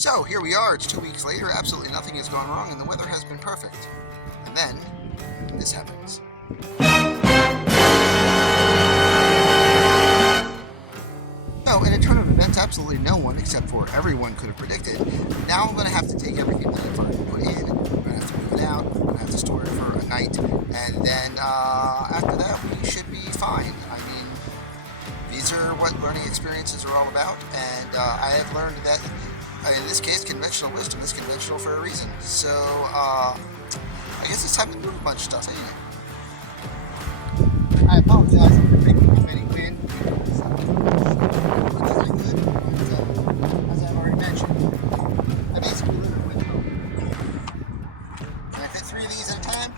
So here we are, it's 2 weeks later, absolutely nothing has gone wrong, and the weather has been perfect. And then, this happens. No, in a turn of events, absolutely no one, except for everyone, could have predicted. Now I'm going to have to take everything that I've already put in, I'm going to have to move it out, I'm going to have to store it for a night, and then after that we should be fine. I mean, these are what learning experiences are all about, and I have learned that in this case, conventional wisdom is conventional for a reason. So, I guess it's time to move a bunch of stuff, ain't it? I apologize for making up any wind. As I could, but as I've already mentioned, I basically live in a wind tunnel. Can I fit 3 of these at a time?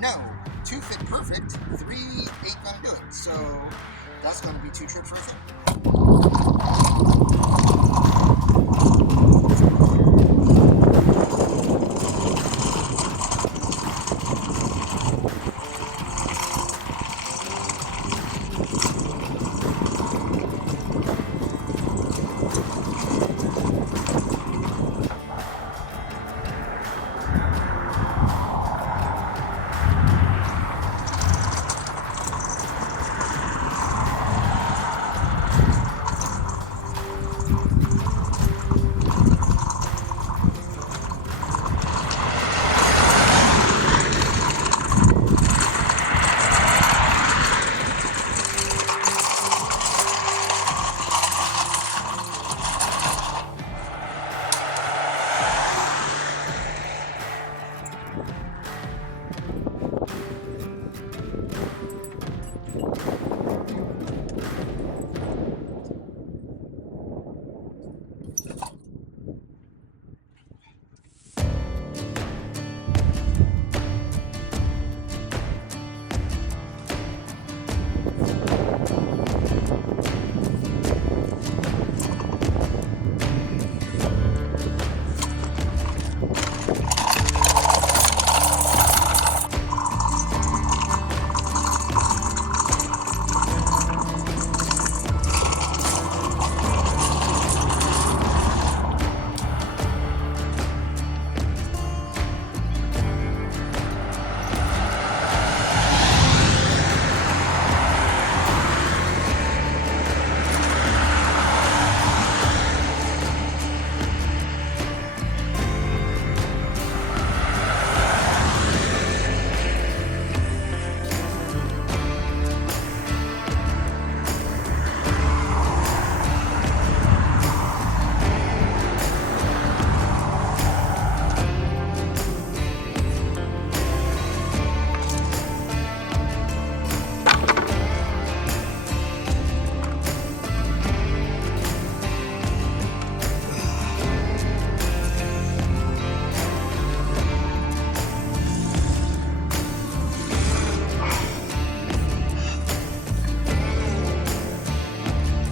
No. 2 fit perfect, 3 ain't gonna do it. So, that's gonna be 2 trips worth it.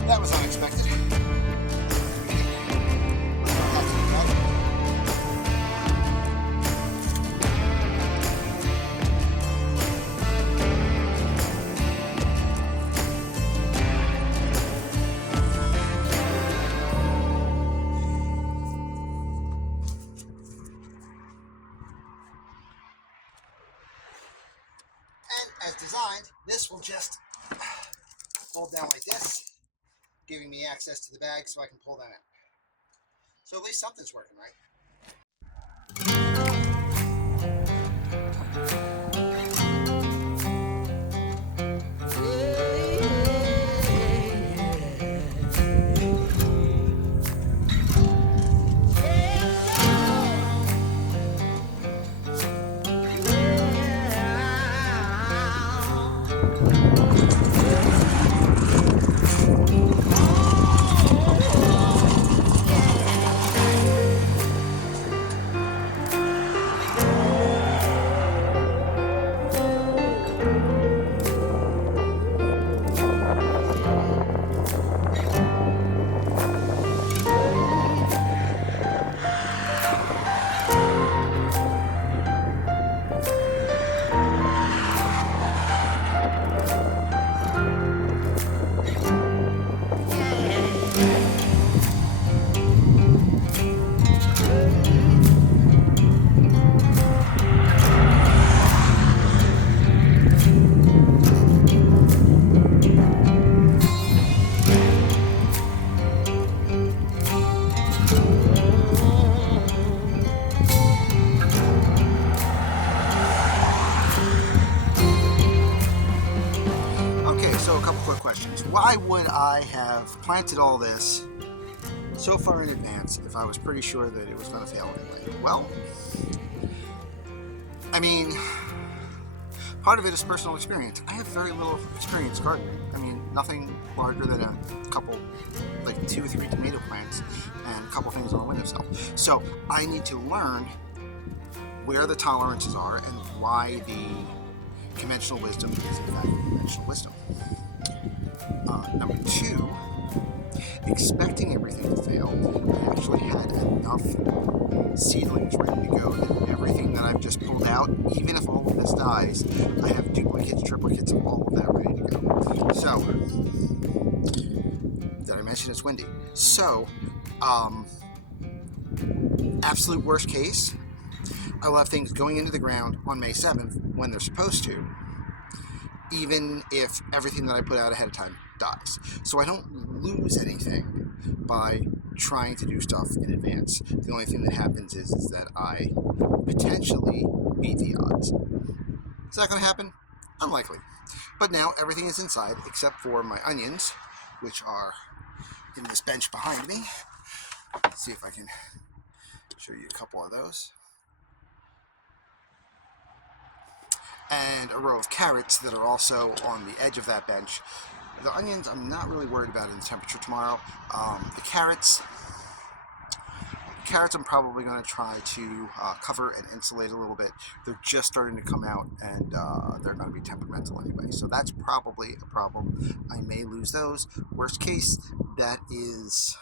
That was unexpected. And as designed, this will just fold down like this, giving me access to the bag so I can pull that out. So at least something's working, right? Okay, so a couple quick questions. Why would I have planted all this so far in advance if I was pretty sure that it was going to fail anyway? Well, I mean, part of it is personal experience. I have very little experience gardening. I mean, nothing larger than a couple, like 2 or 3 tomato plants and a couple things on a windowsill. So I need to learn where the tolerances are and why the conventional wisdom is in fact conventional wisdom. Number 2, expecting everything to fail, I actually had enough seedlings ready to go that everything that I've just pulled out, even if all of this dies, I have duplicates, triplicates of all of that ready to go. So, did I mention it's windy? So, absolute worst case, I will have things going into the ground on May 7th when they're supposed to, even if everything that I put out ahead of time dies. So I don't lose anything by trying to do stuff in advance. The only thing that happens is that I potentially beat the odds. Is that going to happen? Unlikely. But now everything is inside except for my onions, which are in this bench behind me. Let's see if I can show you a couple of those. And a row of carrots that are also on the edge of that bench. The onions, I'm not really worried about in the temperature tomorrow. The carrots, I'm probably going to try to cover and insulate a little bit. They're just starting to come out, and they're going to be temperamental anyway. So that's probably a problem. I may lose those. Worst case, that is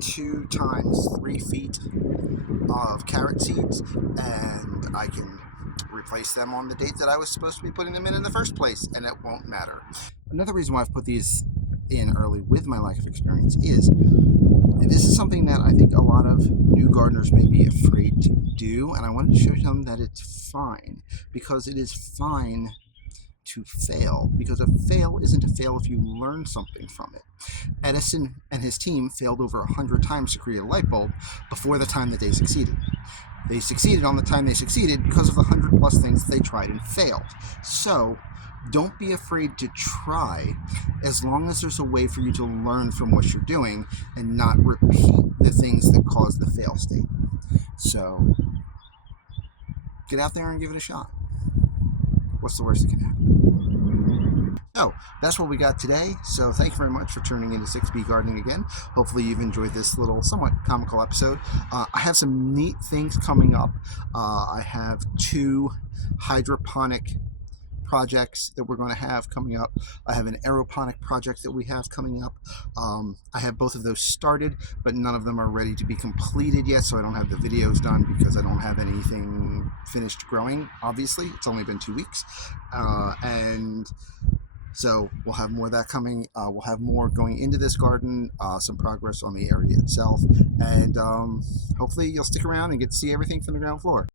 2 times 3 feet of carrot seeds, and I can replace them on the date that I was supposed to be putting them in the first place, and it won't matter. Another reason why I've put these in early with my lack of experience is this is something that I think a lot of new gardeners may be afraid to do, and I wanted to show them that it's fine, because it is fine to fail, because a fail isn't a fail if you learn something from it. Edison and his team failed over 100 times to create a light bulb before the time that they succeeded. They succeeded on the time they succeeded because of the 100 plus things that they tried and failed. So don't be afraid to try, as long as there's a way for you to learn from what you're doing and not repeat the things that cause the fail state. So get out there and give it a shot. What's the worst that can happen? So that's what we got today. So thank you very much for tuning into 6B Gardening again. Hopefully you've enjoyed this little somewhat comical episode. I have some neat things coming up. I have 2 hydroponic projects that we're going to have coming up. I have an aeroponic project that we have coming up. I have both of those started, but none of them are ready to be completed yet, so I don't have the videos done because I don't have anything finished growing. Obviously, it's only been 2 weeks, and so we'll have more of that coming. We'll have more going into this garden, some progress on the area itself, and hopefully you'll stick around and get to see everything from the ground floor.